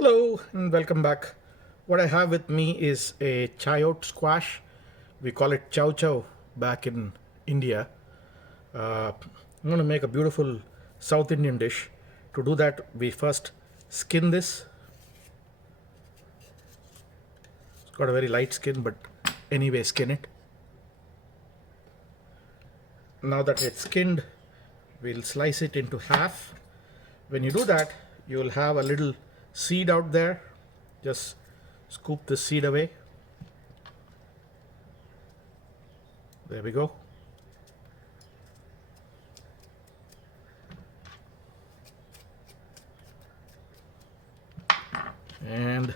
Hello and welcome back. What I have with me is a chayote squash. We call it chow chow back in India. I'm going to make a beautiful South Indian dish. To do that, we first skin this. It's got a very light skin, but anyway, skin it. Now that it's skinned, we'll slice it into half. When you do that, you'll have a little seed out there. Just scoop the seed away. There we go. And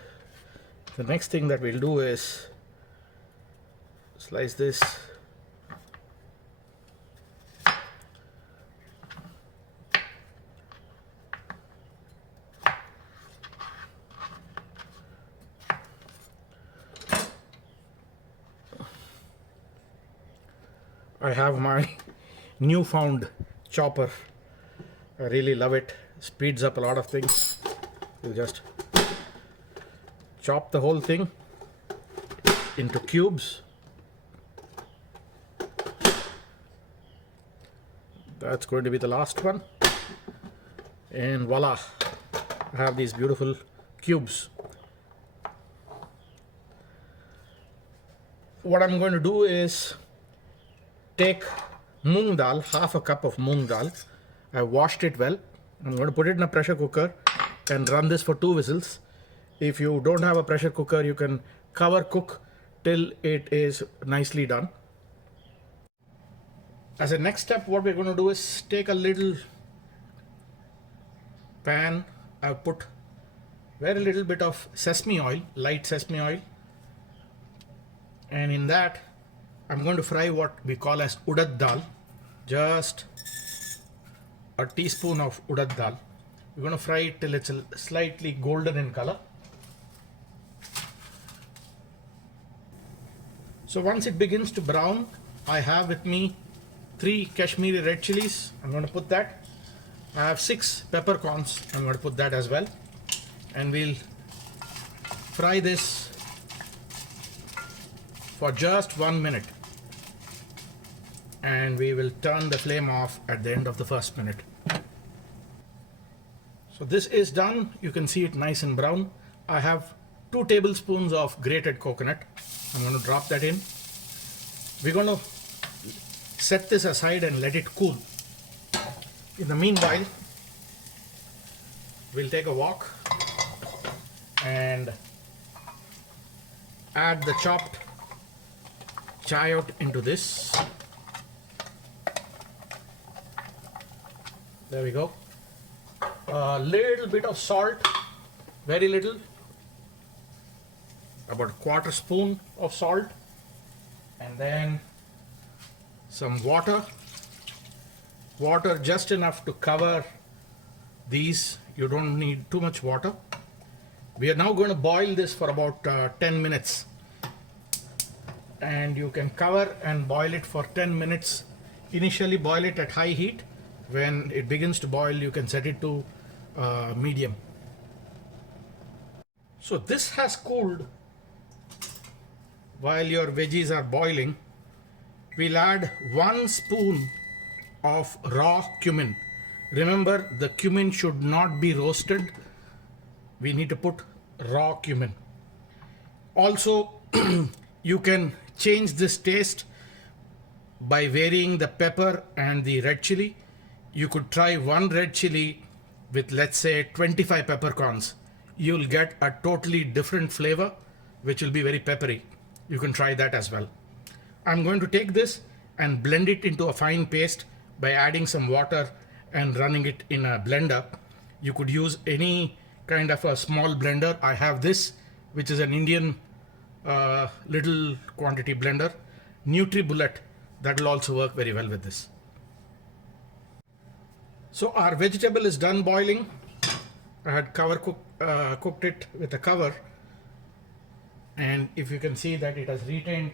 the next thing that we'll do is slice this. I have my newfound chopper. I really love it. Speeds up a lot of things. You just chop the whole thing into cubes. That's going to be the last one. And voila, I have these beautiful cubes. What I'm going to do is take moong dal, half a cup of moong dal. I washed it well. I'm going to put it in a pressure cooker and run this for 2 whistles. If you don't have a pressure cooker, you can cover cook till it is nicely done. As a next step, what we're going to do is take a little pan. I've put very little bit of sesame oil, light sesame oil. And in that, I'm going to fry what we call as urad dal. Just a teaspoon of urad dal. We're going to fry it till it's slightly golden in color. So once it begins to brown, I have with me 3 Kashmiri red chilies. I'm going to put that. I have 6 peppercorns. I'm going to put that as well. And we'll fry this for just 1 minute. And we will turn the flame off at the end of the first minute. So this is done. You can see it nice and brown. I have 2 tablespoons of grated coconut. I'm going to drop that in. We're going to set this aside and let it cool. In the meanwhile, we'll take a wok and add the chopped chayote into this. There we go. A little bit of salt, very little, about a 1/4 spoon of salt, and then some water. Water just enough to cover these. You don't need too much water. We are now going to boil this for about 10 minutes. And you can cover and boil it for 10 minutes. Initially boil it at high heat. When it begins to boil, you can set it to medium. So this has cooled. While your veggies are boiling, we'll add 1 spoon of raw cumin. Remember, the cumin should not be roasted. We need to put raw cumin. Also, you can change this taste by varying the pepper and the red chili. You could try 1 red chili with, let's say, 25 peppercorns. You'll get a totally different flavor, which will be very peppery. You can try that as well. I'm going to take this and blend it into a fine paste by adding some water and running it in a blender. You could use any kind of a small blender. I have this, which is an Indian little quantity blender. NutriBullet, that will also work very well with this. So our vegetable is done boiling. I had cooked it with a cover, and if you can see that it has retained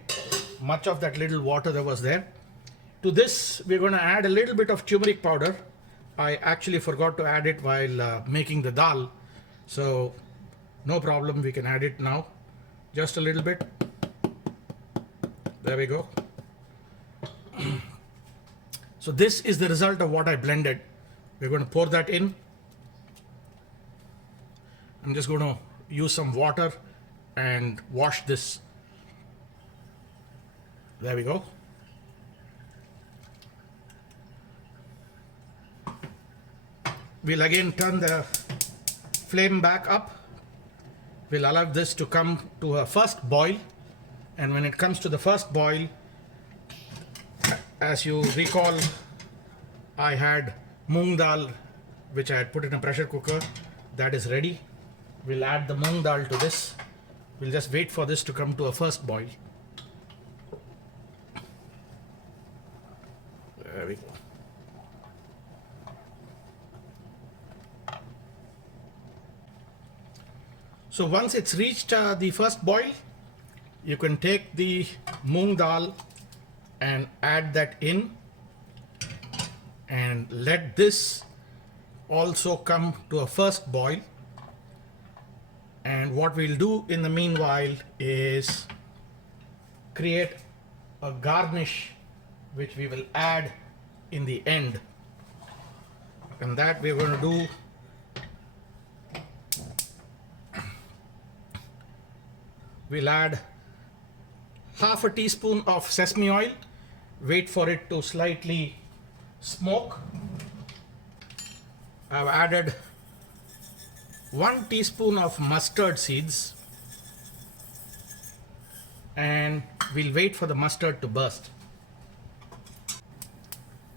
much of that little water that was there. To this, we're going to add a little bit of turmeric powder. I actually forgot to add it while making the dal. So No problem, we can add it now. Just a little bit. There we go. So this is the result of what I blended. We're going to pour that in. I'm just going to use some water and wash this. There we go. We'll again turn the flame back up. We'll allow this to come to a first boil. And when it comes to the first boil, as you recall, I had moong dal, which I had put in a pressure cooker. That is ready. We'll add the moong dal to this. We'll just wait for this to come to a first boil. There we go. So once it's reached the first boil, you can take the moong dal and add that in and let this also come to a first boil. And what we'll do in the meanwhile is create a garnish which we will add in the end. And that we're going to do we'll add half a teaspoon of sesame oil, wait for it to slightly smoke. I've added 1 teaspoon of mustard seeds, and we'll wait for the mustard to burst.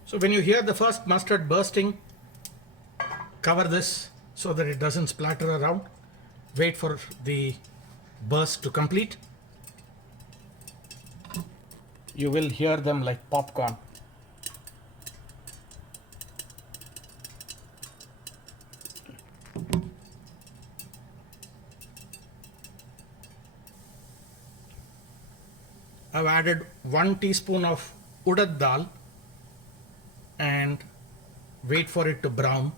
So when you hear the first mustard bursting, cover this so that it doesn't splatter around. Wait for the burst to complete. You will hear them like popcorn. I've added 1 teaspoon of urad dal and wait for it to brown.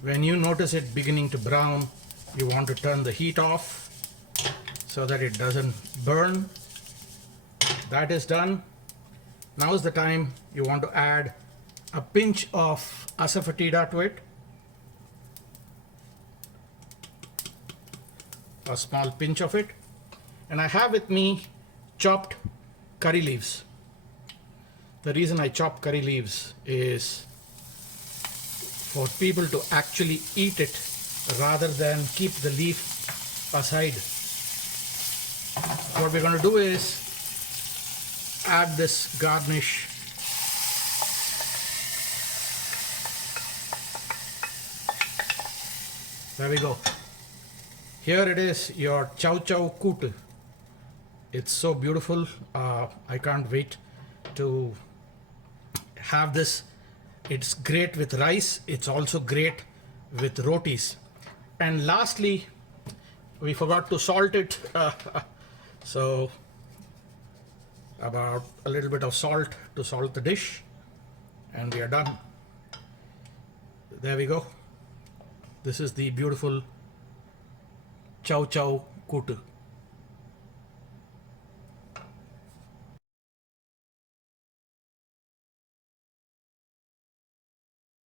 When you notice it beginning to brown, you want to turn the heat off so that it doesn't burn. That is done. Now is the time you want to add a pinch of asafoetida to it. A small pinch of it. And I have with me chopped curry leaves. The reason I chop curry leaves is for people to actually eat it rather than keep the leaf aside. What we're going to do is add this garnish. There we go. Here it is, your Chow Chow Kootu. It's so beautiful. I can't wait to have this. It's great with rice. It's also great with rotis. And lastly, we forgot to salt it. So about a little bit of salt to salt the dish. And we are done. There we go. This is the beautiful Chow Chow Kootu.